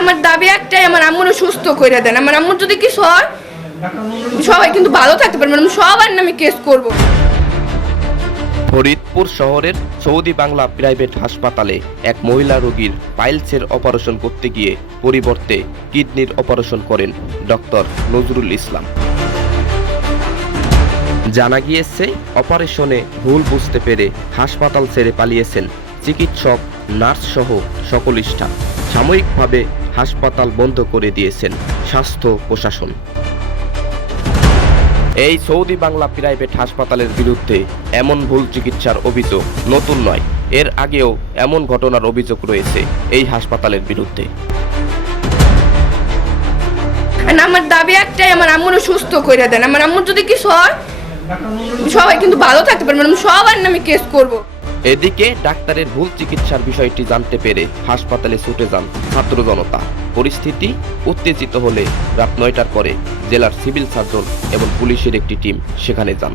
আমার দাবি একটাই, আমার আম্মুর সুস্থ করে দেন। আমার আম্মুর যদি কিছু হয়, সবাই কিন্তু ভালো থাকতে পারবে আমি সবার নামে কেস করব। ফরিদপুর শহরের সৌদি বাংলা প্রাইভেট হাসপাতালে এক মহিলা রোগীর পাইলসের অপারেশন করতে গিয়ে পরিবর্তে কিডনির অপারেশন করেন ডক্টর নজরুল ইসলাম। জানা গিয়েছে, অপারেশনে ভুল বুঝতে পেরে হাসপাতাল ছেড়ে পালিয়েছেন চিকিৎসক নার্স সহ সকল স্টাফ। সাময়িকভাবে হাসপাতাল বন্ধ করে দিয়েছেন স্বাস্থ্য প্রশাসন। এই সৌদি বাংলা প্রাইভেট হাসপাতালের বিরুদ্ধে এমন ভুল চিকিৎসার অভিযোগ নতুন নয়। এর আগেও এমন ঘটনার অভিযোগ রয়েছে এই হাসপাতালের বিরুদ্ধে। আমার দাবি একটাই, আমার আম্মুর সুস্থ করে দেন। আমার আম্মুর যদি কিছু হয়, সবাই কিন্তু ভালো থাকতে পারবে সবার নামে কেস করব। এদিকে ডাক্তারের ভুল চিকিৎসার বিষয়টি জানতে পেরে হাসপাতালে ছুটে যান ছাত্র জনতা। পরিস্থিতি উত্তেজিত হলে রাত নয়টার পরে জেলার সিভিল সার্জন এবং পুলিশের একটি টিম সেখানে যান।